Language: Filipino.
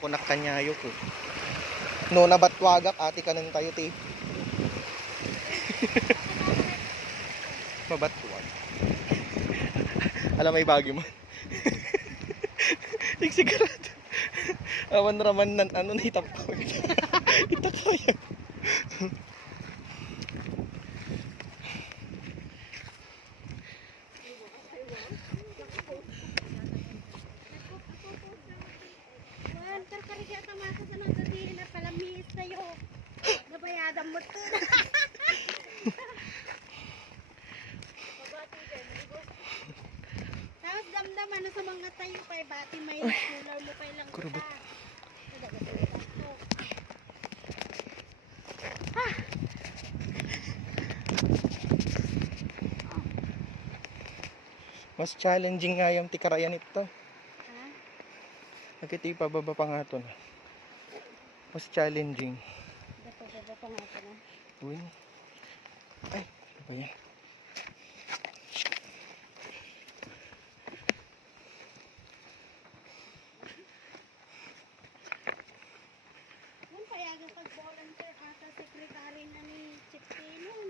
Kunak kanyayo ko. No nabatwagak ati kanon tayo ti. Mabatwag. Alam may bagyo mo. Sigurado. Awan raman nan ano na itapaw. Itapaw yan. Karkarigya ka masa sa nang sabihin na palamiis sa'yo. Nabayadan mo ito. Tapos damdaman na sa mga tayo pa, bati may cooler mo pa ilang Kurubot. Mas challenging nga yung tikarayan ito. Ha? Nakiti pababa pa nga ito na. Mas challenging. Dapat baba pa nga ito na. Uy. Ay, ano ba yan? Nung payagan pag-volunteer ata secretary na ni 16 nun.